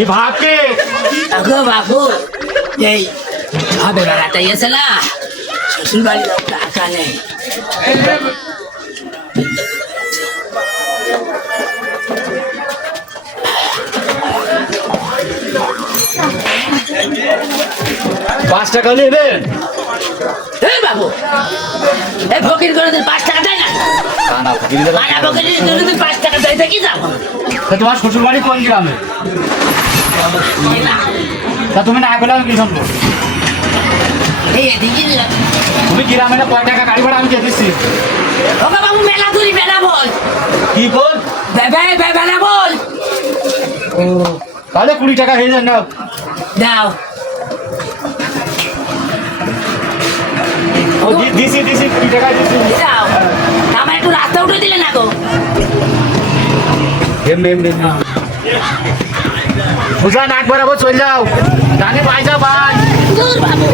এই ভাবকে আগো বাবু এই ভাবে বেড়াতে গেছে না শ্বশুর বাড়ির টাকা নেই পাঁচ টাকা নেবেন এই বাবু এই ফকির করে 5 টাকা দেয় না কানা ফকির দেবে মানা ফকির করে 5 টাকা দেয় কি যাবো তোমার শ্বশুর বাড়ি কোন গ্রামে তা তুমি না পেলে আমি কি শুনবো এই এদিকে তুমি গ্রামে না কয় টাকা গাড়ি ভাড়া আমি দিয়ে দিচ্ছি ও বাবু মেলা তুই বেলা বল কি বল বেলা বল ও তাহলে 20 টাকা হয়ে যায় না দাও ও দিছি 20 টাকা দিছি দাও আমার একটু রাস্তা উঠে দিলে না গো এমনি বুঝা নাক বরাবর চল যাও জানি পাই যাও ভাই দূর বাবু